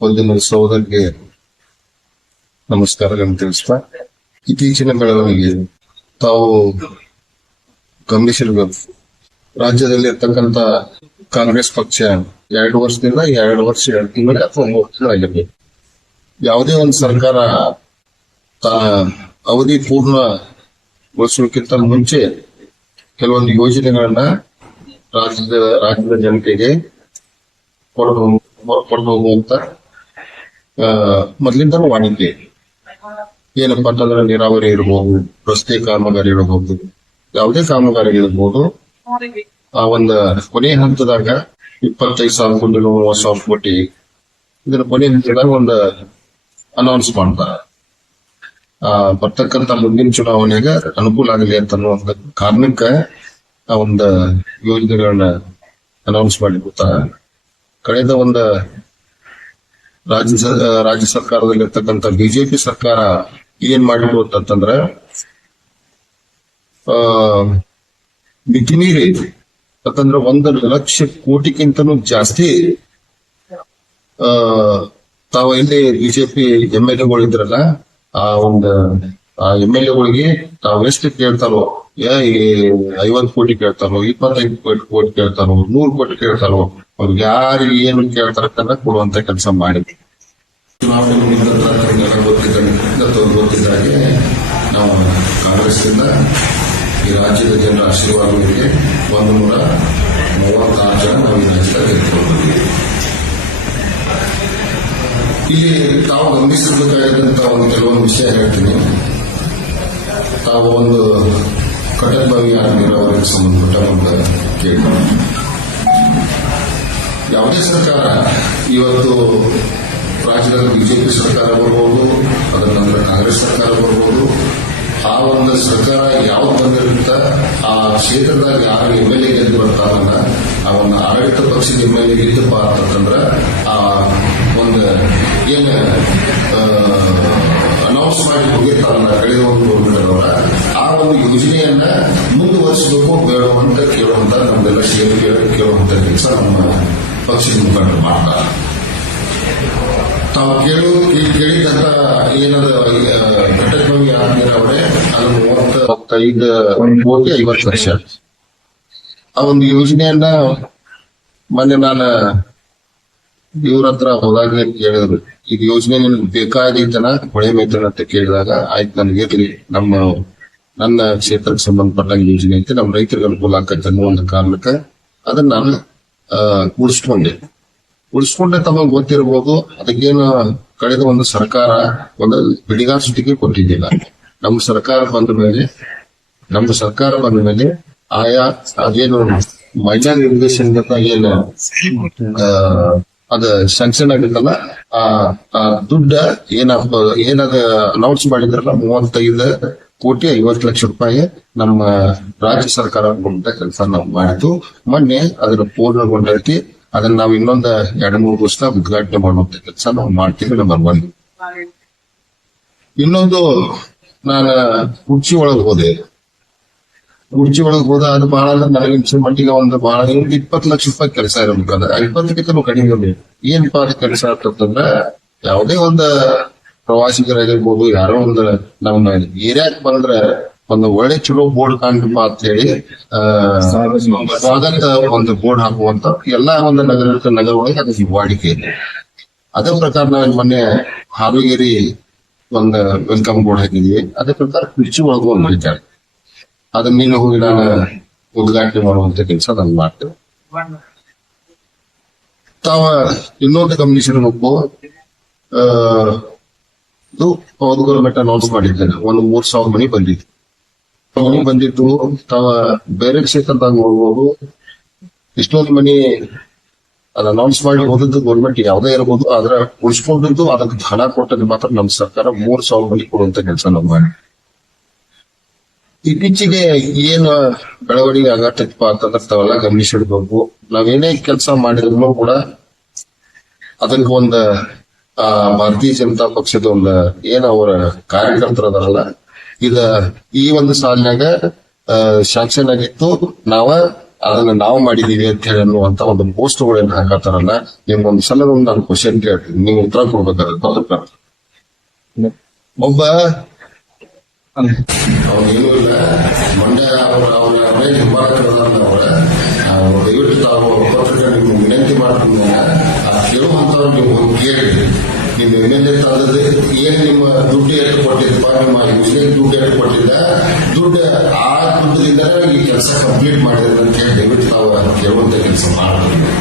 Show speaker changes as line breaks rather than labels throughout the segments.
ಒಂದು ಸಹೋದರಿಗೆ ನಮಸ್ಕಾರಗಳನ್ನು ತಿಳಿಸ್ತಾ, ಇತ್ತೀಚಿನ ಬೆಳವಣಿಗೆ ತಾವು ಗಮನಿಸಿರ್ಬೇಕು ರಾಜ್ಯದಲ್ಲಿ ಇರ್ತಕ್ಕಂತ ಕಾಂಗ್ರೆಸ್ ಪಕ್ಷ ಎರಡು ವರ್ಷದಿಂದ ಎರಡು ವರ್ಷ, ಎರಡು ತಿಂಗಳ ಅಥವಾ ಮೂರು ತಿಂಗಳಾಗಿರ್ಬೇಕು ಯಾವುದೇ ಒಂದು ಸರ್ಕಾರ ತಾ ಅವಧಿ ಪೂರ್ಣಗೊಳಿಸೋಕ್ಕಿಂತ ಮುಂಚೆ ಕೆಲವೊಂದು ಯೋಜನೆಗಳನ್ನ ರಾಜ್ಯದ ರಾಜ್ಯದ ಜನತೆಗೆ ಕೊಟ್ಟು ಹೋಗುವಂತ ಆ, ಮೊದ್ಲಿಂದನೂ ವಾಣಿಜ್ಯ ಏನಪ್ಪಾ ಅಂತಂದ್ರೆ ನೀರಾವರಿ ಇರಬಹುದು ರಸ್ತೆ ಕಾಮಗಾರಿ ಇರಬಹುದು ಯಾವುದೇ ಕಾಮಗಾರಿ ಇರಬಹುದು ಆ ಒಂದು ಕೊನೆ ಹಂತದಾಗ ಇಪ್ಪತ್ತೈದು ಸಾವಿರ ಕೋಟಿ ಮೂವತ್ತು ಸಾವಿರ ಕೋಟಿ ಇದರ ಕೊನೆ ಹಂತದಾಗ ಒಂದು ಅನೌನ್ಸ್ ಮಾಡ್ತಾರ. ಆ ಬರ್ತಕ್ಕಂತ ಮುಂದಿನ ಚುನಾವಣೆಗೆ ಅನುಕೂಲ ಆಗಲಿ ಅಂತ ಅನ್ನೋ ಕಾರಣಕ್ಕ ಆ ಒಂದು ಯೋಜನೆಗಳನ್ನ ಅನೌನ್ಸ್ ಮಾಡಿ ಗೊತ್ತಾ ಕಳೆದ ಒಂದು ರಾಜ್ಯ ರಾಜ್ಯ ಸರ್ಕಾರದಲ್ಲಿರ್ತಕ್ಕಂತ ಬಿಜೆಪಿ ಸರ್ಕಾರ ಏನ್ ಮಾಡಿದ್ರು ಅಂತಂದ್ರೆ ಆ, ಮಿತಿ ಮೀರಿ ಯಾಕಂದ್ರೆ ಒಂದು ಲಕ್ಷ ಕೋಟಿಗಿಂತನೂ ಜಾಸ್ತಿ, ಆ, ತಾವು ಇಲ್ಲಿ ಬಿಜೆಪಿ ಎಂ ಎಲ್ ಎಗಳಿದ್ರಲ್ಲ ಆ ಒಂದು ಆ ಎಂ ಎಲ್ ಎಗಳಿಗೆ ತಾವ್ ಎಷ್ಟು ಕೇಳ್ತಾರೋ ಐವತ್ ಕೋಟಿ ಕೇಳ್ತಾರೋ, ಇಪ್ಪತ್ತೈದು ಕೋಟಿ ಕೋಟಿ ಕೇಳ್ತಾರೋ, ನೂರು ಕೋಟಿ ಕೇಳ್ತಾರೋ, ಅವ್ರಿಗೆ ಯಾರಿಗೆ ಏನು ಕೇಳ್ತಾರ ಕೊಡುವಂತ ಕೆಲಸ ಮಾಡಿ. ಗೊತ್ತಿದ್ದ ಹಾಗೆ ನಾವು ಕಾಂಗ್ರೆಸ್ನಿಂದ ಈ ರಾಜ್ಯದ ಜನರ ಆಶೀರ್ವಾದಗಳಿಗೆ ಒಂದು ನೂರ ಮೂವತ್ತಾರು ಜನ ನಾವು ಈ ರಾಜ್ಯದಲ್ಲಿ ಇಲ್ಲಿ ತಾವು ಗಮನಿಸಬೇಕಾಗಿದ್ದಂತ ಒಂದು ಕೆಲವೊಂದು ವಿಷಯ ಹೇಳ್ತೀನಿ. ತಾವು ಒಂದು ಕಟಕ್ಬಾವಿ ನೀರಾವರಿಗೆ ಸಂಬಂಧಪಟ್ಟ ಒಂದು ಕೇಳಿ ಯಾವುದೇ ಸರ್ಕಾರ ಇವತ್ತು ರಾಜ್ಯದಲ್ಲಿ ಬಿಜೆಪಿ ಸರ್ಕಾರ ಬರ್ಬೋದು, ಅದರ ನಂತರ ಕಾಂಗ್ರೆಸ್ ಸರ್ಕಾರ ಬರ್ಬೋದು, ಆ ಒಂದು ಸರ್ಕಾರ ಯಾವ್ದು ಬಂದಿರುತ್ತ ಆ ಕ್ಷೇತ್ರದಾಗ ಯಾರು ಎಂ ಎಲ್ ಎ ಗೆದ್ದು ಆ ಒಂದು ಆಡಳಿತ ಪಕ್ಷದ ಎಂ ಎಲ್ ಎ ಗೆದ್ದಪ್ಪ ಅಂತಂದ್ರ ಆ ಒಂದು ಏನ್ ಅನೌನ್ಸ್ ಮಾಡಿ ಹೋಗಿರ್ತಾರಲ್ಲ ಕಳೆದ ಒಂದು ಗೌರ್ಮೆಂಟ್ ಆ ಒಂದು ಯೋಜನೆಯನ್ನ ಮುಂದುವರಿಸಬೇಕು ಬೇಡ ಕೇಳುವಂತ ನಮ್ದೆಲ್ಲ ಸೇರಿ ಕೇಳುವಂತ ಕೆಲಸ ನಮ್ಮ ಪಕ್ಷದ ಮುಖಂಡರು ಮಾಡ್ತಾರೆ ತಾವು ಕೇಳು ಕೇಳಿದಂತ ಏನದ ಘಟಕವಾಗಿ ಅವರೇ ಅದು ಮೂವತ್ತೈದು ಕೋಟಿ ಐವತ್ತು ಲಕ್ಷ ಆ ಒಂದು ಯೋಜನೆಯನ್ನ ಮೊನ್ನೆ ನಾನು ಇವ್ರ ಹತ್ರ ಹೋದಾಗ ಕೇಳಿದ್ರು. ಇದು ಯೋಜನೆ ನಿಮ್ಗೆ ಬೇಕಾದೈತನ ಹೊಳೆ ಮೇತನ ಅಂತ ಕೇಳಿದಾಗ, ಆಯ್ತು ನನ್ಗೆ ನಮ್ಮ, ನನ್ನ ಕ್ಷೇತ್ರಕ್ಕೆ ಸಂಬಂಧಪಟ್ಟಂಗೆ ಯೋಜನೆ ಐತೆ. ನಮ್ಮ ರೈತರಿಗೆ ಅನುಕೂಲ ಆಗತ್ತೆ ಅನ್ನೋ ಒಂದು ಕಾರಣಕ್ಕೆ ಅದನ್ನ ನಾನು ಉಳಿಸ್ಕೊಂಡೆ ಉಳಿಸ್ಕೊಂಡೆ ತಮಗೆ ಗೊತ್ತಿರಬಹುದು, ಅದಕ್ಕೇನು ಕಳೆದ ಒಂದು ಸರ್ಕಾರ ಒಂದು ಬಿಡಿಗಾರ ಸುದ್ದಿಗೆ ಕೊಟ್ಟಿದ್ದಿಲ್ಲ. ನಮ್ಮ ಸರ್ಕಾರ ಬಂದ ಮೇಲೆ, ನಮ್ಮ ಸರ್ಕಾರ ಬಂದ ಮೇಲೆ ಆಯಾ ಅದೇನು ಮಹಿಳಾ ನಿರ್ದೇಶನದ ಏನು ಅದ ಸ್ಯಾಂಕ್ಷನ್ ಆಗಿದ್ದಲ್ಲ, ಆ ದುಡ್ಡ ಏನ ಏನದ ಅನೌನ್ಸ್ ಮಾಡಿದ್ರಲ್ಲ, ಮೂವತ್ತೈದು ಕೋಟಿ ಐವತ್ತು ಲಕ್ಷ ರೂಪಾಯಿ ನಮ್ಮ ರಾಜ್ಯ ಸರ್ಕಾರ ಕೊಟ್ಟ ಕೆಲಸ ನಾವು ಮಾಡಿದ್ದು ಮೊನ್ನೆ ಅದನ್ನ ಪೂರ್ಣಗೊಂಡೈತಿ ಅದನ್ನ ನಾವು ಇನ್ನೊಂದು ಎರಡು ಮೂರು ವರ್ಷ ಉದ್ಘಾಟನೆ ಮಾಡುವಂತ ಕೆಲಸ ನಾವು ಮಾಡ್ತೀವಿ ನಂಬರ್ ಒನ್ ಇನ್ನೊಂದು ನಾನು ಕುರ್ಚಿ ಒಳಗೆ ಹೋದೆ. ಕುರ್ಚಿ ಒಳಗೆ ಹೋದ ಅದು ಬಹಳ ಅಂದ್ರೆ ನನಗೆ ಅನ್ಸಿದ ಮಟ್ಟಿಗೆ ಒಂದು ಬಹಳ ಇಪ್ಪತ್ತು ಲಕ್ಷ ರೂಪಾಯಿ ಕೆಲಸ ಇರಬೇಕಂದ್ರೆ ಇಪ್ಪತ್ತಕ್ಕಿಂತ ಕಡಿಮೆ ಇರ್ಬೇಕು. ಏನಪ್ಪಾ ಅದು ಕೆಲಸ ಆಗ್ತದಂದ್ರ ಯಾವುದೇ ಒಂದು ಪ್ರವಾಸಿಗರಾಗಿರ್ಬೋದು, ಯಾರೋ ಒಂದು ನಮ್ಮ ಏರಿಯಾಕ್ ಬಂದ್ರೆ ಒಂದು ಒಳ್ಳೆ ಚಲೋ ಬೋರ್ಡ್ ಕಾಣ್ತಪ್ಪ ಅಂತ ಹೇಳಿ ಸ್ವಾಗತ ಒಂದು ಬೋರ್ಡ್ ಹಾಕುವಂತ ಎಲ್ಲಾ ಒಂದು ನಗರ ನಗರ ಒಳಗೆ ಅದಕ್ಕೆ ವಾಡಿಕೆ. ಇದೆ ಅದೇ ಪ್ರಕಾರ ನಾವು ಮೊನ್ನೆ ಹಾವೇರಿ ಒಂದು ವೆಲ್ಕಮ್ ಬೋರ್ಡ್ ಹಾಕಿದ್ವಿ. ಅದೇ ಪ್ರಕಾರ ಕುರ್ಚಿ ಒಳಗೂ ಒಂದು ವಿಚಾರ. ಅದನ್ನ ಮೀನು ಹೂವಿನ ಉದ್ಘಾಟನೆ ಮಾಡುವಂತ ಕೆಲಸ ನಾನು ಮಾಡ್ತೇವೆ ತಾವ ಇನ್ನೊಂದು ಕಮಿಷನ್ ಆ, ಇದು ಬೆಟ್ಟ ಅನೌನ್ಸ್ ಮಾಡಿದ್ದೇನೆ. ಒಂದು ಮೂರ್ ಸಾವಿರ ಮನಿ ಬಂದಿತ್ತು ಮನಿ ಬಂದಿದ್ದು ತಾವ ಬೇರೆ ಕ್ಷೇತ್ರದಾಗ ನೋಡ್ಬೋದು. ಇಷ್ಟೊಂದು ಮನಿ ಅದ್ ಅನೌನ್ಸ್ ಮಾಡಿ ಹೋದದ್ದು ಗೌರ್ಮೆಂಟ್ ಯಾವ್ದೇ ಇರಬಹುದು ಆದ್ರೆ ಉಳಿಸ್ಕೊಂಡಿದ್ದು ಅದಕ್ಕೆ ಹಣ ಕೊಟ್ಟದ್ದು ಮಾತ್ರ ನಮ್ಮ ಸರ್ಕಾರ ಮೂರ್ ಸಾವಿರ ಮನಿ ಕೊಡುವಂತ ಕೆಲಸ ನಾವು ಮಾಡಿ ಇತ್ತೀಚೆಗೆ ಏನು ಬೆಳವಣಿಗೆ ಆಗತ್ತಪ್ಪ ಅಂತಂದ್ರೆ ತಾವೆಲ್ಲ ಗಮನಿಸಿಡ್ಬೇಕು ನಾವೇನೇ ಕೆಲಸ ಮಾಡಿದ್ರು ಕೂಡ ಅದಕ್ಕೆ ಒಂದು ಆ ಭಾರತೀಯ ಜನತಾ ಪಕ್ಷದ ಒಂದು ಏನ ಅವರ ಕಾರ್ಯಕರ್ತರು ಅದಾರಲ್ಲ ಇದ ಈ ಒಂದು ಸಾಲಿನಾಗ ಶಾಂಕ್ಷನ್ ಆಗಿತ್ತು ನಾವ ಅದನ್ನ ನಾವು ಮಾಡಿದೀವಿ ಅಂತ ಹೇಳಿ ಅನ್ನುವಂತ ಒಂದು ಪೋಸ್ಟ್ಗಳನ್ನ ಹಾಕತ್ತಾರಲ್ಲ ನಿಮ್ಗೊಂದು ಸಲ ಒಂದು ನಾನು ಕ್ವಶನ್ ಕೇಳ್ತೀನಿ. ನೀವು ಉತ್ತರ ಕೊಡ್ಬೇಕಾದ್ರೆ ಒಬ್ಬ ದಯವಿಟ್ಟು ತಾವು ಪತ್ರಿಕೆ ನಿಮ್ಗೆ ವಿನಂತಿ ಮಾಡ್ತೀನಿ ಆ ಕೇಳುವಂತವ್ರು ನೀವು ಕೇಳಿ ನಿಮ್ಮ ಎಂ ಎಲ್ ಎ ನಿಮ್ಮ ದುಡ್ಡು ಎಷ್ಟು ಕೊಟ್ಟಿದ್ದಪ್ಪ ನಿಮ್ಮ ಯೋಜನೆಗೆ ದುಡ್ಡು ಎಷ್ಟು ಕೊಟ್ಟಿದ್ದ ದುಡ್ಡು ಆ ದುಡ್ಡದಿಂದ ಈ ಕೆಲಸ ಕಂಪ್ಲೀಟ್ ಮಾಡಿದ್ರೆ ಅಂತ ಹೇಳಿ ದಯವಿಟ್ಟು ತಾವು ಕೇಳುವಂತ ಕೆಲಸ ಮಾಡ್ತೀವಿ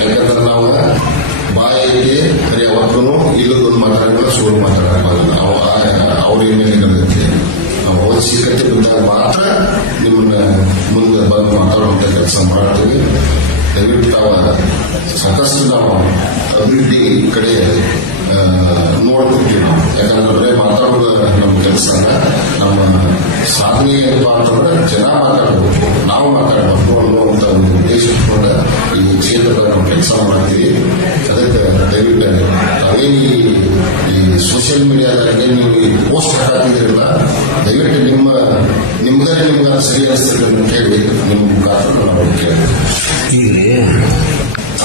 ಯಾಕಂದ್ರೆ ನಾವು ಬಾಯಿಗೆ ಯಾವತ್ತೂ ಇಲ್ಲದೊಂದು ಮಾತಾಡೋಲ್ಲ ಸುಳ್ಳು ನಾವು ಅವ್ರ ಏನೇನು ನಡೆಯುತ್ತೆ ನಾವು ಅವಶ್ಯಕತೆ ಬಿದ್ದಾಗ ಮಾತ್ರ ನಿಮ್ಮನ್ನ ಮುಂದೆ ಬಂದು ಮಾತಾಡುವಂತ ಕೆಲಸ ಮಾಡ್ತೀವಿ. ದಯವಿಟ್ಟು ತಾವ ಸಾಕಷ್ಟು ನಾವು ಅಭಿವೃದ್ಧಿ ಕಡೆ ಆ, ನೋಡ್ತಿರ್ತೀವಿ ನಾವು ಯಾಕಂದ್ರೆ ಬರೀ ಮಾತಾಡೋದು ನಮ್ಮ ಕೆಲಸ. ಅಲ್ಲ ನಮ್ಮ ಸಾಧನೆ ಏನಪ್ಪಾ ಅಂತಂದ್ರೆ ಜನ ಮಾತಾಡಬೇಕು. ನಾವು ಮಾತಾಡಬೇಕು ಅನ್ನುವಂತ ಒಂದು ಉದ್ದೇಶ ಕೂಡ ಈ ಕ್ಷೇತ್ರದಲ್ಲಿ ನಾವು ಕೆಲಸ ಮಾಡ್ತೀವಿ. ಅದಕ್ಕೆ ದಯವಿಟ್ಟು ತಾವೇನು ಈ- ಸೋಷಿಯಲ್ ಮೀಡಿಯಾದಾಗ ನೀವು ಈ ಪೋಸ್ಟ್ ಹಾಕಿದಿರಲ್ಲ ದಯವಿಟ್ಟು ನಿಮ್ಮ ನಿಮ್ಗೇ ನಿಮ್ಗೆ ಸರಿ ಅನಿಸ್ತದೆ ಅಂತ ನಿಮ್ಮ ಮುಖಾಂತರ ನಾವು ಕೇಳ್ತೀವಿ.
ಇಲ್ಲಿ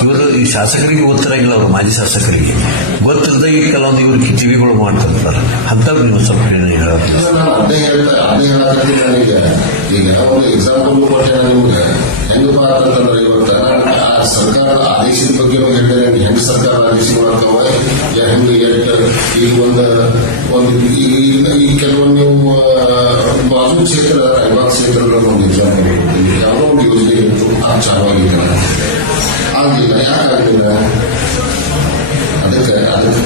ಇವರು ಈ ಶಾಸಕರಿಗೆ ಗೊತ್ತಿರಂಗಿಲ್ಲ ಅವರು ಮಾಜಿ ಶಾಸಕರಿಗೆ. ಗೊತ್ತಿಲ್ಲದಾಗ ಕೆಲವೊಂದು ಇವ್ರ ಕಿಚಿವಿಗಳು ಮಾಡ್ತಿರ್ತಾರೆ. ಅಂತ ನೀವು ಸ್ವಲ್ಪ
ಈಗ ಒಂದು ಎಕ್ಸಾಂಪಲ್ ಕೊಟ್ಟೆ ನಿಮ್ಗೆ ಹೆಂಗಪ್ಪ ಅಂತಂದ್ರೆ ಇವತ್ತ? ಆ ಸರ್ಕಾರದ ಆದೇಶದ ಬಗ್ಗೆ ಹೇಳ್ತೇನೆ ಹೆಂಗ್ ಸರ್ಕಾರ ಆದೇಶ ಮಾಡ್ತಾವ ಹೆಂಗ್ ಈಗ ಒಂದು ಒಂದು ಈ- ಕೆಲವೊಂದು ನೀವು ಬಾಜು ಕ್ಷೇತ್ರ ರಾಯಬಾಗ್ ಕ್ಷೇತ್ರದ ಒಂದು ಎಕ್ಸಾಂಪಲ್ ಯಾವುದೋ ಒಂದು ಯೋಜನೆ ಇತ್ತು ಆಗ್ಲಿಲ್ಲ ಯಾಕೆ ಆಗ್ಲಿಲ್ಲ ಅದಕ್ಕೆ ಅದಕ್ಕೆ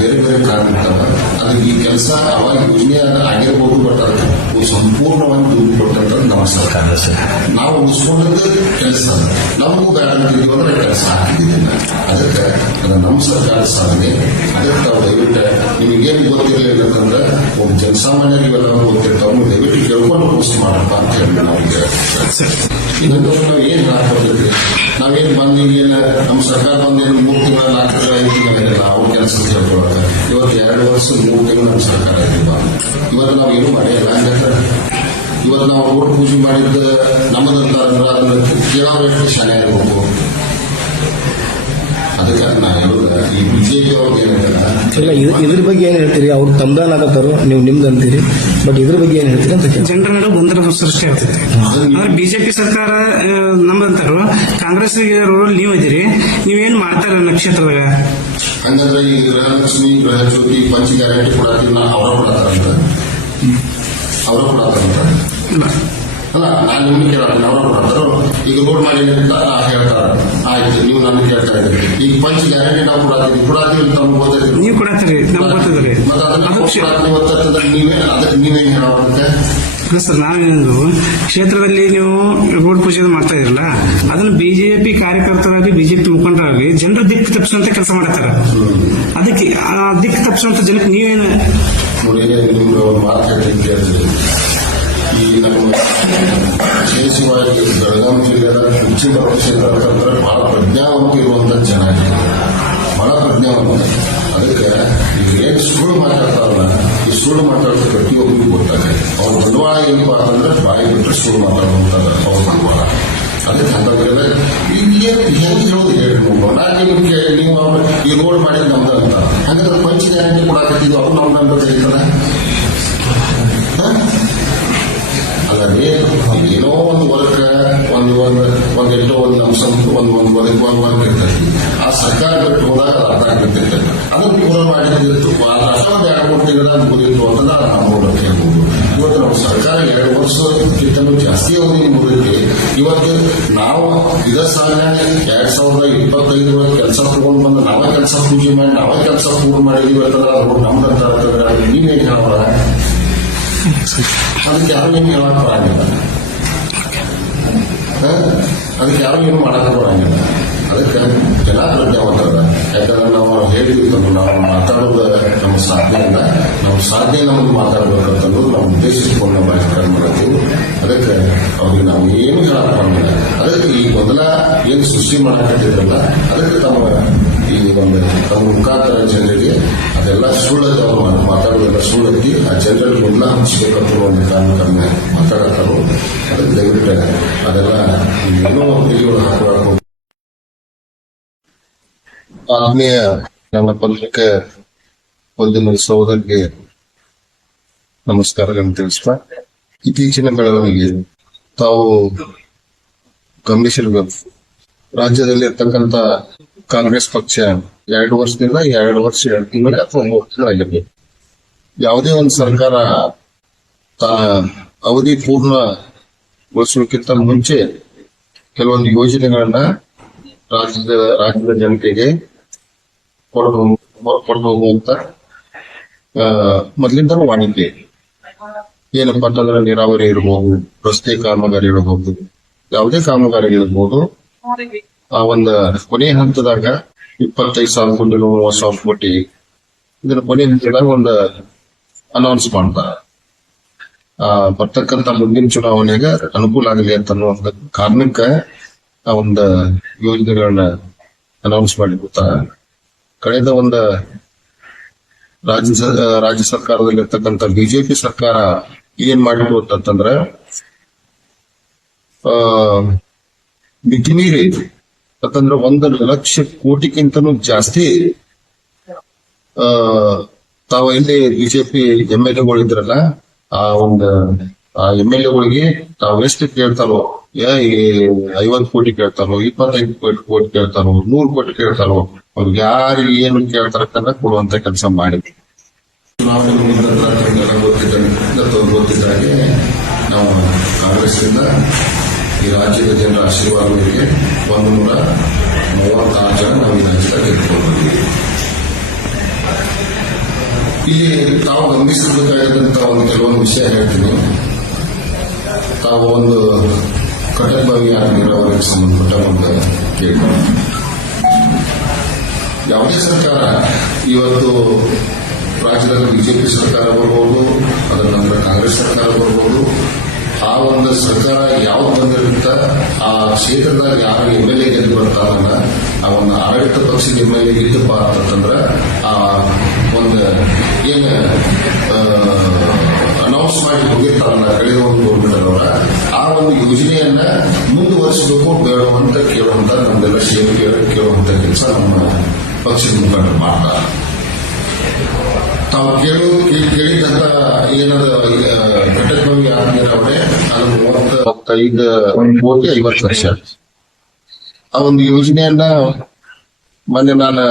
ಬೇರೆ ಬೇರೆ ಕಾರಣ ಇರ್ತಾವ ಅದಕ್ಕೆ ಈ ಕೆಲಸ ಅವಾಗ ಯೋಜನೆ ಆಗಿರ್ಬೋದು ಬಟ್ ಅದಕ್ಕೆ ಸಂಪೂರ್ಣವಾಗಿ ದುಡ್ಡು ನಮ್ಮ ಸರ್ಕಾರ
ಕಾಂಗ್ರೆಸ್
ನಾವು ಉಳಿಸ್ಕೊಂಡದ್ದು ಕೆಲಸ. ನಮಗೂ ಗ್ಯಾರಂಟಿ ಅಂದ್ರೆ ಕೆಲಸ ಹಾಕಿದ್ದಿಲ್ಲ ಅದಕ್ಕೆ ಅದು ನಮ್ಮ ಸರ್ಕಾರ ಸಾಧನೆ ಅದಕ್ಕೆ ದಯವಿಟ್ಟು ನಿಮಗೇನು ಗೊತ್ತಿರಲಿಲ್ಲ ಅಂತಂದ್ರೆ ಒಬ್ಬ ಜನಸಾಮಾನ್ಯರಿಗೆ ಇವೆಲ್ಲ ಗೊತ್ತಿರ್ತಾವೆ ನೀವು ದಯವಿಟ್ಟು ಕೇಳ್ಕೊಂಡು ಪೋಸ್ಟ್ ಮಾಡಪ್ಪ ಅಂತ ಹೇಳಿ ನಾವೀಗ ಇದನ್ನು ನಾವು ಏನ್ ನಾವು ನಾವೇನ್ ಬಂದು ಈಗೇನ ನಮ್ಮ ಸರ್ಕಾರ ಬಂದೇನು ಮೂರು ತಿಂಗಳ, ನಾಲ್ಕು ತಿಂಗಳ ಐದು ತಿಂಗಳ ನಾವು ಕೆಲಸ ಕೇಳ್ಕೊಳಕ ಇವತ್ತು ಎರಡು ವರ್ಷ, ಮೂರು ತಿಂಗಳು ನಮ್ಮ ಸರ್ಕಾರ ಇದ್ದೀವ ಇವತ್ತು ನಾವು ಏನು ಮಾಡಿಲ್ಲ. ಇವತ್ತು ನಾವು ಊಟ ಪೂಜೆ ಮಾಡಿದ್ದ ನಮ್ಮದಂತ ಅದನ್ನ ಕೇಳೋರು ಎಷ್ಟು ಶಾಲೆ ಇರಬೇಕು ಅದಕ್ಕೆ ನಾ ಹೇಳುದ ಈ ಬಿಜೆಪಿ ಅವ್ರಿಗೆ ಏನಿಲ್ಲ
ಇಲ್ಲ ಇದ್- ಇದ್ರ ಬಗ್ಗೆ ಏನ್ ಹೇಳ್ತೀರಿ? ಅವ್ರು ತಮ್ದಾನ ಆಗತ್ತಾರೋ ನೀವು ನಿಮ್ದು ಅಂತೀರಿ. ಬಟ್ ಇದ್ರ ಬಗ್ಗೆ ಏನ್ ಹೇಳ್ತೀರಿ ಅಂತ.
ಜನರ ನಡುವೆ ಗೊಂದಲ ಸೃಷ್ಟಿ ಆಗ್ತೈತೆ ಅಂದ್ರೆ ಬಿಜೆಪಿ ಸರ್ಕಾರ ಆ, ನಮ್ಮಂತಾರು ಕಾಂಗ್ರೆಸ್ ನೀವು ಇದ್ದೀರಿ ನೀವೇನ್ ಮಾಡ್ತಾರ ನಕ್ಷತ್ರದಾಗ
ಹಂಗಂದ್ರೆ ಈ ಗೃಹಲಕ್ಷ್ಮಿ ಗೃಹ ಜ್ಯೋತಿ ಪಂಚ ಗ್ಯಾರಂಟಿ ಕೊಡತ್ತೀವಿ ಅವರ ಕೊಡತ್ತಾರಂತ ಅವರ ಕೂಡ
ಇಲ್ಲ
ಅಲ್ಲ ನಾನು ನಿಮ್ಗೆ ಕೇಳ್ತೀನಿ ಅವರ ಕೊಡತ್ತಾರ ಈಗ ರೋಡ್ ಮಾಡಿ ಹೇಳ್ತಾರೆ ಆಯ್ತು ನೀವು ನನ್ನ ಕೇಳ್ತಾ ಇದ್ದೀರಿ ಈಗ ಪಂಚ ಗ್ಯಾರಂಟಿ ನಾವು ಕೂಡ ಕೂಡ ಅಂತ ನಮ್ಗೆ ಗೊತ್ತಿದ್ದೀವಿ
ನೀವು ಕೂಡ
ಮತ್ತೆ ಅದನ್ನ ನೀವೇ ಅದಕ್ಕೆ ನೀವೇನು ಹೇಳೋದಂತೆ
ಸರ್ ನಾವೇನು ಕ್ಷೇತ್ರದಲ್ಲಿ ನೀವು ರೋಡ್ ಪೂಜೆ ಮಾಡ್ತಾ ಇರಲ್ಲ. ಅದನ್ನ ಬಿಜೆಪಿ ಕಾರ್ಯಕರ್ತರಾಗಿ ಬಿಜೆಪಿ ಮುಖಂಡರಾಗಿ ಜನರ ದಿಕ್ಕು ತಪ್ಪಿಸುವಂತ ಕೆಲಸ ಮಾಡ್ತಾರೆ. ಅದಕ್ಕೆ ಆ ದಿಕ್ಕು ತಪ್ಪಿಸುವಂತ ಜನಕ್ಕೆ ನೀವೇನು?
ಈ ನಮ್ಮ ವಿಶೇಷವಾಗಿ ಬೆಳಗಾವಿ ಜಿಲ್ಲೆಯ ಕ್ಷೇತ್ರ ಅಂತಂದ್ರೆ ಬಹಳ ಪ್ರಜ್ಞಾವಂತ ಇರುವಂತ ಜನ. ಬಹಳ ಪ್ರಜ್ಞಾವಂತ. ಅದಕ್ಕೆ ಈಗ ಏನ್ ಸ್ಕೂಲ್ ಮಾತಾಡ್ತಾರಲ್ಲ ಸುಳ್ಳು ಮಾತಾಡೋದು ಪ್ರತಿಯೊಬ್ಬರಿಗೂ ಗೊತ್ತಾಗ ಅವ್ರ ಬಂಡವಾಳ ಏನಪ್ಪ ಅಂತಂದ್ರೆ ಬಾಯಿ ಬಿಟ್ಟರೆ ಸುಳ್ಳು ಮಾತಾಡುವಂತ ಅವ್ರ ಬಂಡವಾಳ ಅದಕ್ಕೆ ಹಂಗಾದ್ರೆ ಈಗ ಹೆಂಗ್ ಹೇಳೋದು ಹೇಳಿ ನೀವು. ನಾನು ನಿಮ್ಗೆ ನೀವು ಅವ್ರು ಈ ರೋಡ್ ಮಾಡಿದ ನಮ್ದು ಅಂತ. ಹಂಗಂದ್ರೆ ಪಂಚ ಗ್ಯಾರಂಟಿ ಕೊಡಾಕತ್ತಿದ್ದು ಅವ್ರು ನಮ್ದು ಅಂತ ಹೇಳ್ತಾರೆ ಹ? ಅಲ್ಲ ರೀ ಏನೋ ಒಂದು ವರ್ಕ್ ಒಂದು ಒಂದು ಒಂದು ಎಷ್ಟೋ ಒಂದು ನಮ್ಮ ಸಂತು ಒಂದು ಒಂದು ವರ್ಗ ಒಂದು ವರ್ಕ್ ಇರ್ತೈತಿ ಆ ಸರ್ಕಾರ ಬಿಟ್ಟು ಹೋದಾಗ ಅರ್ಥ ಅರ್ಧ ಅದನ್ನು ಪೂರ ಮಾಡಿದ್ದು ಅಷ್ಟೊಂದು ಎರಡು ಮೂರು ತಿಂಗಳ ಮುಗಿಯಿತು ಅಂತಂದ್ರೆ ನಾವು ನೋಡೋಕೆ ಹೇಳ್ಬೋದು ಇವತ್ತು ನಾವು ಸರ್ಕಾರ ಎರಡು ವರ್ಷಕ್ಕಿಂತಲೂ ಜಾಸ್ತಿ ಅವಧಿ ಮುಗಿದೈತಿ ಇವತ್ತು ನಾವು ಇದ ಸಾಧನೆ ಎರಡ್ ಸಾವಿರದ ಇಪ್ಪತ್ತೈದು ಕೆಲಸ ತಗೊಂಡು ಬಂದು ನಾವೇ ಕೆಲಸ ಪೂಜೆ ಮಾಡಿ, ನಾವೇ ಕೆಲಸ ಪೂರ್ಣ ಮಾಡಿದೀವಿ ಅಂತಂದ್ರೆ ಅದು ನಮ್ದಂತ ಅಂತಂದ್ರೆ ನೀವೇನ್ ಹೇಳೋರ ಅದಕ್ಕೆ ಯಾರು ಏನು ಹೇಳಕ್ ಬರಂಗಿಲ್ಲ? ಅದಕ್ಕೆ ಯಾರು ಏನು ಮಾಡಕ್ ಬರಂಗಿಲ್ಲ. ಅದಕ್ಕೆ ಜನ ಪ್ರಜ್ಞಾವಂತದ ಯಾಕಂದ್ರೆ ನಾವು ಹೇಳಿದ್ವಿ ತಂದು ನಾವು ಮಾತಾಡೋದು ನಮ್ಮ ಸಾಧ್ಯ ಇಲ್ಲ. ನಮ್ಮ ಸಾಧ್ಯ ನಮ್ಗೆ ಮಾತಾಡಬೇಕಂತಂದು ನಾವು ಉದ್ದೇಶಿಸಿಕೊಂಡು ನಾವು ರಾಜಕಾರಣ ಮಾಡತ್ತೀವಿ. ಅದಕ್ಕೆ ಅವ್ರಿಗೆ ನಾವು ಏನು ಹೇಳಕ್ ಬರಂಗಿಲ್ಲ ಅದಕ್ಕೆ ಈ ಮೊದಲ ಏನು ಸೃಷ್ಟಿ ಮಾಡಕತ್ತಿದ್ರಲ್ಲ, ಅದಕ್ಕೆ ತಮ್ಮ ಈ ಒಂದು ತಮ್ಮ ಮುಖಾಂತರ ಜನರಿಗೆ ಅದೆಲ್ಲ ಸುಳ್ಳದ ಅವರು ಮಾತ್- ಮಾತಾಡೋದೆಲ್ಲ ಸುಳ್ಳೈತಿ ಆ ಜನರಲ್ಲಿ ಮುನ್ನ ಹಂಚ್ಬೇಕಂತ ಒಂದು ಕಾರಣಕ್ಕನ್ನ ಮಾತಾಡತ್ತಾರೋ, ಅದಕ್ಕೆ ದಯವಿಟ್ಟು ಅದೆಲ್ಲ ಏನೋ ಒಂದು ಹಾಕೊಳ್ಳೋಕೆ ಆತ್ಮೀಯ ನನ್ನ ಪತ್ರಿಕೆ ಒಂದಿನ ಸಹೋದರಿಗೆ ನಮಸ್ಕಾರಗಳನ್ನು ತಿಳಿಸ್ತಾ, ಇತ್ತೀಚಿನ ಬೆಳವಣಿಗೆ ತಾವು ಗಮನಿಸಿರ್ಬೇಕು ರಾಜ್ಯದಲ್ಲಿ ಇರ್ತಕ್ಕಂತ ಕಾಂಗ್ರೆಸ್ ಪಕ್ಷ ಎರಡು ವರ್ಷದಿಂದ ಎರಡು ವರ್ಷ, ಎರಡು ತಿಂಗಳು ಅಥವಾ ಮೂರು ತಿಂಗಳಾಗಿರ್ಬೇಕು ಯಾವುದೇ ಒಂದು ಸರ್ಕಾರ ಅವಧಿ ಪೂರ್ಣಗೊಳಿಸೋಕ್ಕಿಂತ ಮುಂಚೆ ಕೆಲವೊಂದು ಯೋಜನೆಗಳನ್ನ ರಾಜ್ಯದ ರಾಜ್ಯದ ಜನತೆಗೆ ಕೊಟ್ಟು ಹೋಗುವಂತ ಮೊದಲಿಂದಲೂ ವಾಣಿಜ್ಯ ಏನಪ್ಪ ಅಂತಂದ್ರೆ ನೀರಾವರಿ ಇರಬಹುದು ರಸ್ತೆ ಕಾಮಗಾರಿ ಇರಬಹುದು ಯಾವುದೇ ಕಾಮಗಾರಿ ಇರಬಹುದು ಆ ಒಂದು ಕೊನೆ ಹಂತದಾಗ ಇಪ್ಪತ್ತೈದು ಸಾವಿರ ಕೋಟಿ ಮೂವತ್ತು ಸಾವಿರ ಕೋಟಿ ಇದನ್ನ ಕೊನೆ ಹಂತದಾಗ ಒಂದು ಅನೌನ್ಸ್ ಮಾಡ್ತಾರ ಆ ಬರ್ತಕ್ಕಂತ ಮುಂದಿನ ಚುನಾವಣೆಗೆ ಅನುಕೂಲ ಆಗಲಿ ಅಂತ ಒಂದು ಕಾರಣಕ್ಕೆ ಆ ಒಂದು ಯೋಜನೆಗಳನ್ನ ಅನೌನ್ಸ್ ಮಾಡಿ ಕಳೆದ ಒಂದು ರಾಜ್ಯ ರಾಜ್ಯ ಸರ್ಕಾರದಲ್ಲಿ ಇರ್ತಕ್ಕಂಥ ಬಿಜೆಪಿ ಸರ್ಕಾರ ಏನ್ ಮಾಡಿದ್ರು ಅಂತಂದ್ರೆ ಆ ಮಿತಿ ಮೀರಿ ಅಂತಂದ್ರೆ ಒಂದು ಲಕ್ಷ ಕೋಟಿಗಿಂತನೂ ಜಾಸ್ತಿ, ಆ, ತಾವು ಎಲ್ಲಿ ಬಿಜೆಪಿ ಎಂ ಎಲ್ ಎಗಳಿದ್ರಲ್ಲ ಆ ಒಂದು, ಆ ಎಂ ಎಲ್ ಎಗಳಿಗೆ ತಾವು ಎಷ್ಟು ಕೇಳ್ತಾರೋ, ಏ ಐವತ್ತು ಕೋಟಿ ಕೇಳ್ತಾರೋ, ಇಪ್ಪತ್ತೈದು ಕೋಟಿ ಕೋಟಿ ಕೇಳ್ತಾರೋ, ನೂರು ಕೋಟಿ ಕೇಳ್ತಾರೋ, ಅವ್ರಿಗೆ ಯಾರು ಏನು ಕೇಳ್ತಾರ ಕೊಡುವಂತ ಕೆಲಸ ಮಾಡಿ. ಗೊತ್ತಿದ್ದಾಗೆ ನಾವು ಕಾಂಗ್ರೆಸ್ನಿಂದ ಈ ರಾಜ್ಯದ ಜನರ ಆಶೀರ್ವಾದಗಳಿಗೆ ಒಂದು ನೂರ ಮೂವತ್ತಾರು ಜನ ನಾವು ಈ ರಾಜ್ಯದ ಗೆದ್ದುಕೊಂಡಿದ್ದೀವಿ. ಇಲ್ಲಿ ತಾವು ಗಮನಿಸಬೇಕಾದಂತ ಒಂದು ಕೆಲವೊಂದು ವಿಷಯ ಹೇಳ್ತೀನಿ. ತಾವು ಒಂದು ಕಟಕ್ಬಾವಿ ನೀರಾವರಿಗೆ ಸಂಬಂಧಪಟ್ಟ ಒಂದು ಕೇಳ್ಕೊಂಡು ಯಾವುದೇ ಸರ್ಕಾರ ಇವತ್ತು ರಾಜ್ಯದಲ್ಲಿ ಬಿಜೆಪಿ ಸರ್ಕಾರ ಬರ್ಬೋದು, ಅದರ ನಂತರ ಕಾಂಗ್ರೆಸ್ ಸರ್ಕಾರ ಬರ್ಬೋದು, ಆ ಒಂದು ಸರ್ಕಾರ ಯಾವ್ದು ಬಂದಿರುತ್ತ, ಆ ಕ್ಷೇತ್ರದಾಗ ಯಾರು ಎಂ ಎಲ್ ಎ ಗೆದ್ದು ಬರ್ತಾರಲ್ಲ ಆ ಒಂದು ಆಡಳಿತ ಪಕ್ಷದ ಎಂ ಎಲ್ ಎ ಗೆದ್ದಪ್ಪ ಅಂತಂದ್ರೆ, ಆ ಒಂದು ಏನು ಅನೌನ್ಸ್ ಮಾಡಿ ಹೋಗಿರ್ತಾರಲ್ಲ ಕಳೆದ ಒಂದು ಗೌರ್ಮೆಂಟ್ ಅವರ ಆ ಒಂದು ಯೋಜನೆಯನ್ನ ಮುಂದುವರಿಸಬೇಕು ಬೇಡ ಕೇಳುವಂತ ನಮ್ದೆಲ್ಲ ಶೇರ್ ಕೇಳುವಂತ ಕೆಲಸ ನಮ್ಮ ಪಕ್ಷದ ಮುಖಂಡರು ಮಾಡ್ತಾರೆ ತಾವು ಕೇಳು ಕೇಳಿದಂತ ಏನದ ಘಟಕವಾಗಿ ಆದ್ಮೇಲೆ ಅವರೇ, ಅದು ಮೂವತ್ತೈದು, ಐವತ್ತು ಲಕ್ಷ ಆ ಒಂದು ಯೋಜನೆಯನ್ನ ಮೊನ್ನೆ ನಾನು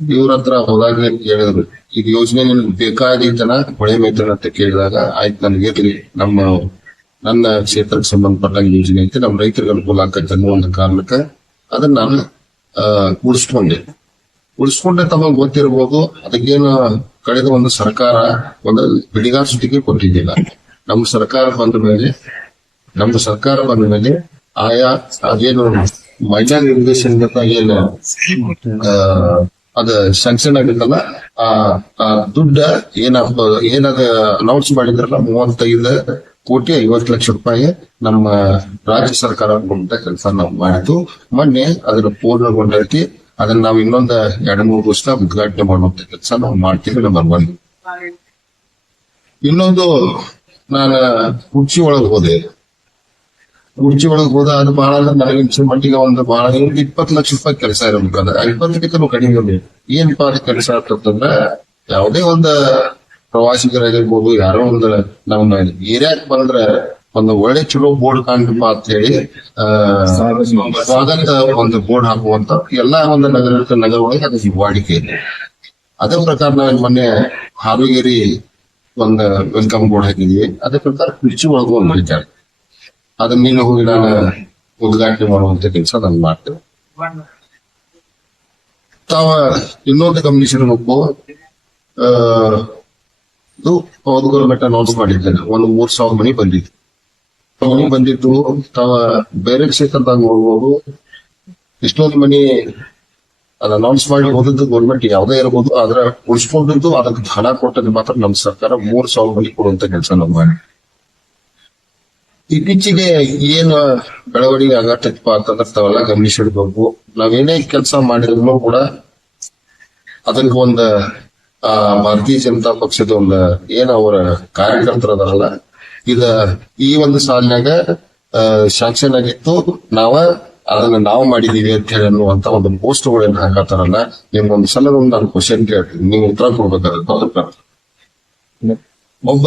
ಇವ್ರ ಹತ್ರ ಹೋದಾಗ ಕೇಳಿದ್ರು ಇದು ಯೋಜನೆ ನಿಮ್ಗೆ ಬೇಕಾದೀತನ ಹೊಳೆ ಮೈತ್ರನ ಅಂತ ಕೇಳಿದಾಗ ಆಯ್ತು, ನನಗೆ ನಮ್ಮ, ನನ್ನ ಕ್ಷೇತ್ರಕ್ಕೆ ಸಂಬಂಧಪಟ್ಟ ಯೋಜನೆ ಐತೆ. ನಮ್ಮ ರೈತರಿಗೆ ಅನುಕೂಲ ಆಗತ್ತೆ ಅನ್ನೋ ಒಂದು ಕಾರಣಕ್ಕೆ ಅದನ್ನ ನಾನು ಉಳಿಸ್ಕೊಂಡೆ ಉಳಿಸ್ಕೊಂಡೆ ತಮಗೆ ಗೊತ್ತಿರಬಹುದು. ಅದಕ್ಕೇನು ಕಳೆದ ಒಂದು ಸರ್ಕಾರ ಒಂದು ಬಿಡಿಗಾರ ಸುದ್ದಿಗೆ ಕೊಟ್ಟಿದ್ದಿಲ್ಲ. ನಮ್ಮ ಸರ್ಕಾರ ಬಂದ ಮೇಲೆ, ನಮ್ಮ ಸರ್ಕಾರ ಬಂದ ಮೇಲೆ ಆಯಾ ಅದೇನು ಮಹಿಳಾ ನಿರ್ದೇಶನದ ಏನು ಅದ ಸ್ಯಾಂಕ್ಷನ್ ಆಗಿತ್ತಲ್ಲ, ಆ ಆ ದುಡ್ಡ ಏನ ಏನದ ಅನೌನ್ಸ್ ಮಾಡಿದ್ರಲ್ಲ, ಮೂವತ್ತೈದು ಕೋಟಿ ಐವತ್ತು ಲಕ್ಷ ರೂಪಾಯಿ ನಮ್ಮ ರಾಜ್ಯ ಸರ್ಕಾರ ಕೊಟ್ಟ ಕೆಲಸ ನಾವು ಮಾಡಿದ್ದು. ಮೊನ್ನೆ ಅದನ್ನ ಪೂರ್ಣಗೊಂಡೈತಿ ಅದನ್ನ ನಾವು ಇನ್ನೊಂದು ಎರಡ್ ಮೂರು ವರ್ಷ ಉದ್ಘಾಟನೆ ಮಾಡುವಂತ ಕೆಲಸ ನಾವು ಮಾಡ್ತೀವಿ ನಂಬರ್ ಒನ್ ಇನ್ನೊಂದು, ನಾನು ಕುರ್ಚಿ ಒಳಗೆ ಹೋದೆ. ಕುರ್ಚಿ ಒಳಗೆ ಹೋದ ಅದು ಬಹಳ ಅಂದ್ರೆ ನನಗೆ ಅನ್ಸಿದ ಮಟ್ಟಿಗೆ ಒಂದು ಬಹಳ ಇವ್ರಿಗೆ ಇಪ್ಪತ್ತು ಲಕ್ಷ ರೂಪಾಯಿ ಕೆಲಸ ಇರಬೇಕಂದ್ರೆ ಇಪ್ಪತ್ತಕ್ಕಿಂತ ಕಡಿಮೆ ಏನಪ್ಪಾ ಅದು ಕೆಲಸ ಆಗ್ತದಂದ್ರೆ ಯಾವುದೇ ಒಂದು ಪ್ರವಾಸಿಗರಾಗಿರ್ಬೋದು, ಯಾರೋ ಒಂದು ನಮ್ಮ ಏರಿಯಾಕ್ ಬಂದ್ರೆ ಒಂದು ಒಳ್ಳೆ ಚಲೋ ಬೋರ್ಡ್ ಕಾಣ್ತಪ್ಪ ಅಂತ ಹೇಳಿ ಸ್ವಾಗತ ಒಂದು ಬೋರ್ಡ್ ಹಾಕುವಂತ ಎಲ್ಲಾ ಒಂದು ನಗರ ನಗರ ಒಳಗೆ ಅದು ವಾಡಿಕೆ ಇದೆ. ಅದೇ ಪ್ರಕಾರ ನಾವು ಮೊನ್ನೆ ಹಾವೇರಿ ಒಂದು ವೆಲ್ಕಮ್ ಬೋರ್ಡ್ ಹಾಕಿದ್ವಿ. ಅದೇ ಪ್ರಕಾರ ಕುರ್ಚಿ ಒಳಗೂ ಒಂದು ವಿಚಾರ ಅದನ್ನ ಹೋಗಿ ಉದ್ಘಾಟನೆ ಮಾಡುವಂತ ಕೆಲಸ ನಾನು ಮಾಡ್ತೇವೆ ತಾವ ಇನ್ನೊಂದು ಕಮಿಷನ್ ಒಬ್ಬ ಇದು ಬೆಟ್ಟ ಅನೌನ್ಸ್ ಮಾಡಿದ್ದೇನೆ. ಒಂದು ಮೂರ್ ಸಾವಿರ ಮನಿ ಬಂದಿತ್ತು. ಮನಿ ಬಂದಿದ್ದು ತಾವ ಬೇರೆ ಕ್ಷೇತ್ರದಾಗ ನೋಡ್ಬೋದು. ಇಷ್ಟೊಂದು ಮನಿ ಅದ್ ಅನೌನ್ಸ್ ಮಾಡಿ ಹೋದದ್ದು ಗೌರ್ಮೆಂಟ್ ಯಾವುದೇ ಇರಬಹುದು ಆದ್ರೆ ಉಳಿಸ್ಕೊಂಡಿದ್ದು ಅದಕ್ಕೆ ಹಣ ಕೊಟ್ಟದ್ದು ಮಾತ್ರ ನಮ್ಮ ಸರ್ಕಾರ ಮೂರ್ ಸಾವಿರ ಮನಿ ಕೊಡುವಂತ ಕೆಲಸ ನಾವು ಮಾಡಿ ಇತ್ತೀಚೆಗೆ ಏನು ಬೆಳವಣಿಗೆ ಆಗತ್ತಪ್ಪ ಅಂತಂದ್ರೆ ತಾವೆಲ್ಲ ಗಮನಿಸಿಡ್ಬೇಕು ನಾವೇನೇ ಕೆಲಸ ಮಾಡಿದ್ರು ಕೂಡ ಅದಕ್ಕೆ ಒಂದ ಆ ಭಾರತೀಯ ಜನತಾ ಪಕ್ಷದ ಒಂದು ಏನ್ ಅವರ ಕಾರ್ಯಕರ್ತರು ಅದಾರಲ್ಲ ಇದ ಈ ಒಂದು ಸಾಲಿನಾಗ ಶಾಂಕ್ಷನ್ ಆಗಿತ್ತು ನಾವ ಅದನ್ನ ನಾವು ಮಾಡಿದೀವಿ ಅಂತ ಹೇಳಿ ಅನ್ನುವಂತ ಒಂದು ಪೋಸ್ಟ್ ಗಳನ್ನ ಹಾಕತ್ತಾರಲ್ಲ ನಿಮ್ಗೊಂದು ಸಲ ಒಂದು ನಾನು ಕ್ವಶನ್ ಕೇಳ್ತೀನಿ. ನೀವು ಉತ್ತರ ಕೊಡ್ಬೇಕಾಗುತ್ತೆ. ಒಬ್ಬ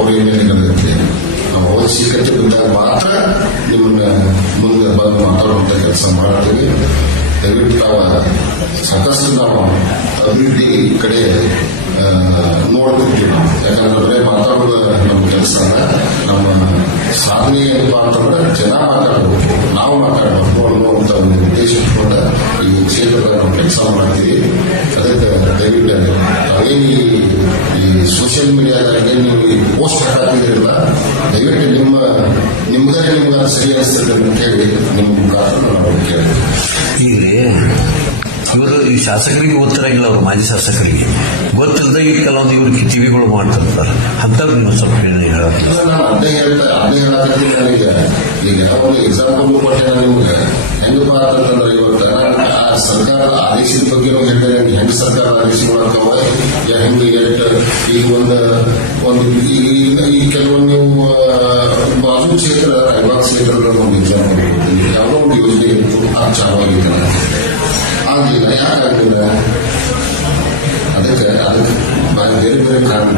ಅವ್ರ ಏನೇನು ಕಲಿಯುತ್ತೆ ನಾವು ಅವಶ್ಯಕತೆ ಬಿದ್ದಾಗ ಮಾತ್ರ ನಿಮ್ಮನ್ನ ಮುಂದೆ ಬಂದು ಮಾತಾಡುವಂತ ಕೆಲಸ ಮಾಡ್ತೀವಿ. ದಯವಿಟ್ಟು ತಾವ ಸಾಕಷ್ಟು ನಾವು ಅಭಿವೃದ್ಧಿ ಕಡೆ ನೋಡ್ತಿರ್ತೀವಿ ನಾವು. ಯಾಕಂದ್ರೆ ಮಾತಾಡೋದು ನಮ್ಮ ಕೆಲಸ ನಮ್ಮ ಸಾಧನೆ ಏನಪ್ಪಾ ಅಂತಂದ್ರೆ ಜನ ಮಾತಾಡಬೇಕು. ನಾವು ಮಾತಾಡಬೇಕು ಅನ್ನುವಂತ ಒಂದು ಉದ್ದೇಶ ಇಟ್ಕೊಂಡ ಈ ಕ್ಷೇತ್ರದಲ್ಲಿ ನಾವು ಕೆಲಸ ಮಾಡ್ತೀವಿ. ಅದಕ್ಕೆ ದಯವಿಟ್ಟು ತಾವೇನು ಸೋಷಿಯಲ್ ಮೀಡಿಯಾದಾಗ ನೀವು ಪೋಸ್ಟ್ ಹಾಕಿದಿರಲ್ಲ ದಯವಿಟ್ಟು ನಿಮ್ಮ ನಿಮ್ಮದೇ ನಿಮ್ಗೆ ಸರಿ ಅನಿಸ್ತದೆ ಅಂತ ಹೇಳಿ ನಿಮ್ಮ ಮುಖಾಂತರ ನಾವು ಕೇಳ್ತೀವಿ
ಇವರು ಈ ಶಾಸಕರಿಗೆ ಗೊತ್ತಿರಂಗಿಲ್ಲ ಅವರು ಮಾಜಿ ಶಾಸಕರಿಗೆ. ಗೊತ್ತಿಲ್ಲದ ಈ ಕೆಲವೊಂದು ಇವ್ರಿಗೆ ಟಿವಿಗಳು ಮಾಡ್ತಿರ್ತಾರೆ. ಅಂತವ್ರು ನೀವು ಸ್ವಲ್ಪ ಹೇಳಿ
ಈಗ ಒಂದು ಎಕ್ಸಾಂಪಲ್ ಕೊಟ್ಟೆ ನಿಮ್ಗೆ. ಹೆಂಗಪ್ಪ ಅಂತಂದ್ರೆ ಇವತ್ತು ಸರ್ಕಾರದ ಆದೇಶದ ಬಗ್ಗೆ ಹೇಳಿದ್ರೆ ಹೆಂಗ್ ಸರ್ಕಾರದ ಮಾಡ್ತಾವ ಹೆಂಗ್ ಈಗ ಒಂದು ಒಂದು ಈ- ಕೆಲವೊಂದು ನೀವು ಬಾಜು ಕ್ಷೇತ್ರ ರಾಯಬಾಗ್ ಕ್ಷೇತ್ರಗಳ ಒಂದು ವಿಚಾರ ಕೊಡ್ತೀನಿ ಯಾವುದೋ ಒಂದು ಯೋಜನೆ ಇತ್ತು ಅದು ಚಾಲಾಗಿದೆ ಆಗಲಿಲ್ಲ. ಯಾಕಾಗಲಿಲ್ಲ? ಅದಕ್ಕೆ ಅದಕ್ಕೆ ಕಾರಣ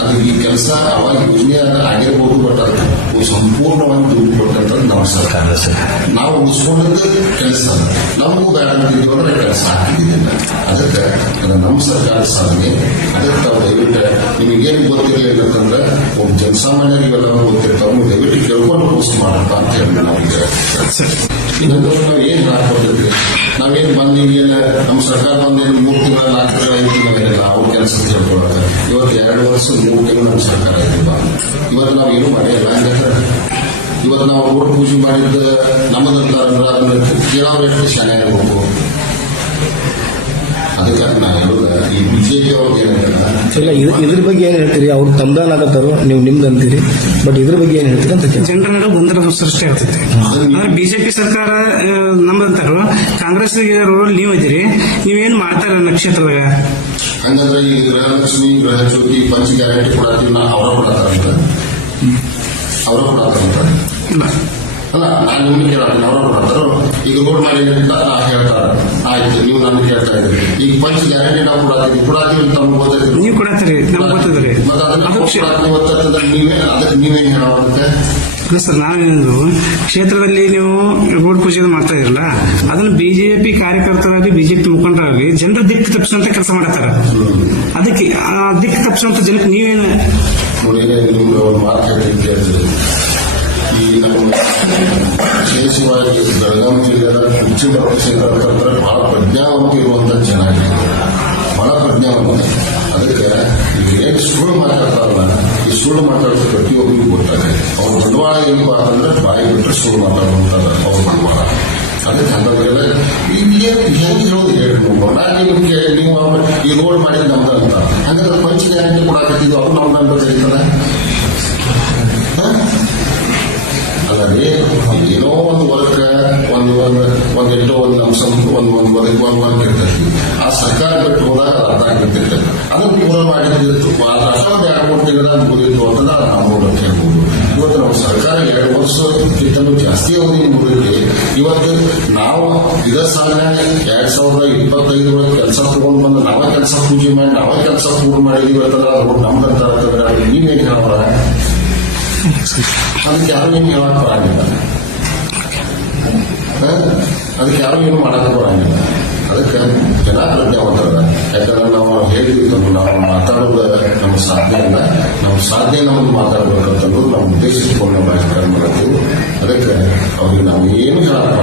ಅದು ಈ ಕೆಲಸ ಅವಾಗ ಯೋಜನೆ ಆಗಿರ್ಬೋದು ಬಟ್ ಅದಕ್ಕೆ ಸಂಪೂರ್ಣವಾಗಿ ದುಡ್ಡು ಕೊಟ್ಟಂತ ನಮ್ಮ ಸರ್ಕಾರ ನಾವು ಉಳಿಸ್ಕೊಂಡದ್ದು ಕೆಲಸ ನಮಗೂ ಅಂದ್ರೆ ಕೆಲಸ ಆಗಿದ್ದಿಲ್ಲ ಅದಕ್ಕೆ ಅದು ನಮ್ಮ ಸರ್ಕಾರ ಸಾಧನೆ ಅದಕ್ಕೆ ದಯವಿಟ್ಟು ನಿಮಗೇನು ಗೊತ್ತಿರಲಿಲ್ಲ ಅಂತಂದ್ರೆ ಒಬ್ಬ ಜನಸಾಮಾನ್ಯರಿಗೆ ಇವೆಲ್ಲ ಗೊತ್ತಿರ್ತಾವ ದಯವಿಟ್ಟು ಕೇಳ್ಕೊಂಡು ಪೋಸ್ಟ್ ಮಾಡಪ್ಪ ಅಂತ ಹೇಳಿ ನಮಗೆ ಇನ್ನೊಂದು ನಾವು ಏನ್ ಹಾಕೊಂಡಿದ್ವಿ ನಾವೇನು ಬಂದಿಲ್ಲ, ನಮ್ಮ ಸರ್ಕಾರ ಬಂದೇನು ಮೂರು ತಿಂಗಳ ನಾಲ್ಕು ತಿಂಗಳ ಐದು ಅವ್ರ ಕೆಲಸ ಇವತ್ತು ಎರಡು ವರ್ಷ ಮೂರು ತಿಂಗಳು ನಮ್ಮ ಸರ್ಕಾರ ಇದ್ದಿಲ್ಲ ಇವತ್ತು ನಾವು ಏನು ಮಾಡಿಲ್ಲ ಇವತ್ತು ನಾವು ಊರು ಪೂಜೆ ಮಾಡಿದ್ದ ನಮ್ಮದಂತ ಅದನ್ನ ಎಷ್ಟು ಶಾಲೆ ಆಗಬೇಕು ಅದಕ್ಕೆ ನಾ ಹೇಳೋದು ಈ ಬಿಜೆಪಿ ಅವ್ರಿಗೆ
ಇಲ್ಲ ಇದ್- ಇದ್ರ ಬಗ್ಗೆ ಏನ್ ಹೇಳ್ತೀರಿ? ಅವ್ರು ತಂದಾನಾಗತ್ತಾರೋ ನೀವು ನಿಮ್ದು ಅಂತೀರಿ. ಬಟ್ ಇದ್ರ ಬಗ್ಗೆ ಏನ್ ಹೇಳ್ತೀರಿ ಅಂತ.
ಜನರ ಗೊಂದಲ ಸೃಷ್ಟಿ ಆಗ್ತೈತೆ. ಅಂದ್ರೆ ಬಿಜೆಪಿ ಸರ್ಕಾರ ನಮ್ಮದಂತಾರು ಕಾಂಗ್ರೆಸ್ ರೋಲ್ ನೀವು ಇದ್ದೀರಿ. ನೀವೇನು ಮಾಡ್ತಾರ ನಕ್ಷತ್ರದಾಗ?
ಹಂಗಂದ್ರೆ ಈ ಗೃಹಲಕ್ಷ್ಮಿ ಗೃಹ ಜ್ಯೋತಿ ಪಂಚ ಗ್ಯಾರಂಟಿ ಕೊಡತ್ತೀವಿ ನಾ ಅವರ ಕೊಡತ್ತಾರಂತ ಅವರ ಕೊಡತ್ತಾರಂತ
ಇಲ್ಲ.
ಅಲ್ಲ ನಾನು ನಿಮ್ಗೆ ಕೇಳ್ತೀನಿ ಅವರ ಕೊಡತ್ತಾರ? ಈಗ ರೋಡ್ ಮಾಡಿ ಅಂತ ನಾ ಹೇಳ್ತಾರ. ಆಯ್ತು ನೀವು ನನ್ನ ಕೇಳ್ತಾ ಇದ್ರಿ ಈಗ ಪಂಚ ಗ್ಯಾರಂಟಿ ನಾವು ಕೊಡತ್ತೀವಿ. ಕೊಡತ್ತೀವಿ ಅಂತ ನಮ್ಗೆ ಗೊತ್ತೈತಿ
ನೀವು ಕೊಡತ್ತೀರಿ ನಮ್ಗೆ ಗೊತ್ತದ್ರಿ
ಮತ್ತೆ ಅದನ್ನ ಕೊಡತ್ತೀವಿ ನೀವೇ ಅದಕ್ಕೆ ನೀವೇನು ಹೇಳೋದಂತೆ?
ಸರ್ ನಾವೇನಿದ್ರು ಕ್ಷೇತ್ರದಲ್ಲಿ ನೀವು ರೋಡ್ ಪೂಜೆ ಮಾಡ್ತಾ ಇರಲ್ಲ, ಅದನ್ನು ಬಿಜೆಪಿ ಕಾರ್ಯಕರ್ತರಾಗಿ ಬಿಜೆಪಿ ಮುಖಂಡರಾಗಿ ಜನರ ದಿಕ್ಕು ತಪ್ಪಿಸುವಂತ ಕೆಲಸ ಮಾಡ್ತಾರೆ ಅದಕ್ಕೆ, ಆ ದಿಕ್ಕು ತಪ್ಪಿಸುವಂತ ಜನಕ್ಕೆ ನೀವೇನು
ಈ ನಮ್ಮ ವಿಶೇಷವಾಗಿ ಬೆಳಗಾವಿ ಜಿಲ್ಲೆಯ ಬಹಳ ಪ್ರಜ್ಞಾವಂತ ಇರುವಂತ ಜನ. ಬಹಳ ಪ್ರಜ್ಞಾವಂತ. ಸುಳ್ಳು ಮಾತಾಡ್ತಾರಲ್ಲ ಈ ಸುಳ್ಳು ಮಾತಾಡೋದು ಪ್ರತಿಯೊಬ್ಬರಿಗೂ ಗೊತ್ತಾಗುತ್ತೆ ಅವ್ರ ಬಂಡವಾಳ ಏನಪ್ಪ ಅಂತಂದ್ರೆ ಬಾಯಿ ಬಿಟ್ಟರೆ ಸುಳ್ಳು ಮಾತಾಡುವಂತ ಅವ್ರ ಬಂಡವಾಳ ಅದಕ್ಕೆ ಹಂಗಾದ್ರೆ ಈಗ ಏನು ಹೆಂಗೆ ಹೇಳೋದು ಹೇಳಿ ನೀವು ನಾನು ನಿಮ್ಗೆ ನೀವು ಅವ್ರ ಈ ರೋಡ್ ಮಾಡಿದ ನಮ್ದಂತ ಹಂಗಾದ್ರೆ ಪಂಚ ಗ್ಯಾರಂಟಿ ಕೊಡಾಕತ್ತಿದ್ದು ಅವ್ರು ನಮ್ದು ಅನ್ಬೇಕಾಗಿತ್ತಲ್ಲ ಅಲ್ಲ ರೀ ಏನೋ ಒಂದು ವರ್ಗ ಒಂದು ಒಂದು ಒಂದು ಎಷ್ಟೋ ಒಂದು ಅಂಶ ಒಂದು ಒಂದು ವರ್ಗ ಒಂದು ವರ್ಗ ಇರ್ತೈತಿ ಆ ಸರ್ಕಾರ ಬಿಟ್ಟು ಹೋದಾಗ ಅರ್ಥ ಆಗಿರ್ತೈತೆ ಅದನ್ನು ಪೂರ ಮಾಡಿದ್ದು ಅಷ್ಟೊಂದು ಎರಡು ಮೂರು ತಿಂಗಳ ಮುಗಿದಿತ್ತು ಅಂತ ನಾವು ಅಂತ ಹೇಳ್ಬೋದು. ಇವತ್ತು ನಮ್ಮ ಸರ್ಕಾರ ಎರಡು ವರ್ಷಕ್ಕಿಂತಲೂ ಜಾಸ್ತಿ ಅವಧಿ ಮುಗಿದಿದೆ ಇವತ್ತು ನಾವು ಇದ ಸಾಲ ಎರಡ್ ಸಾವಿರದ ಇಪ್ಪತ್ತೈದು ಒಳಗೆ ಕೆಲಸ ತಗೊಂಡು ಬಂದು ನಾವ ಕೆಲಸ ಪೂಜೆ ಮಾಡಿ, ನಾವ ಕೆಲಸ ಪೂರ್ಣ ಮಾಡಿದೀವಿ ಅಂತಂದ್ರೆ ಅದು ನಮ್ದಂತ ಅಂತಂದ್ರೆ ನೀವೇನು ಹೇಳೋರ? ಅದಕ್ಕೆ ಯಾರು ಏನು ಹೇಳಕ್ ಬರಂಗಿಲ್ಲ? ಅದಕ್ಕೆ ಯಾರು ಏನು ಮಾಡಕ್ ಬರಂಗಿಲ್ಲ. ಅದಕ್ಕೆ ಜನ ಪ್ರಜ್ಞಾವಂತರ ಯಾಕಂದ್ರೆ ನಾವು ಹೇಳಿದ್ವಿ ನಾವು ಮಾತಾಡೋದು ನಮ್ಮ ನಮ್ಮ ಸಾಧನೆ ಇಲ್ಲ. ನಮ್ಮ ಸಾಧನೆ ನಮ್ಗೆ ಮಾತಾಡ್ಬೇಕಂತ ಅನ್ನೋದು ನಮ್ಮ ಉದ್ದೇಶ ಪೂರ್ಣ ರಾಜಕಾರಣ ಮಾಡ್ತೀವಿ ಅದಕ್ಕೆ ಅವ್ರಿಗೆ ನಾವು ಏನು ಹೇಳಕ್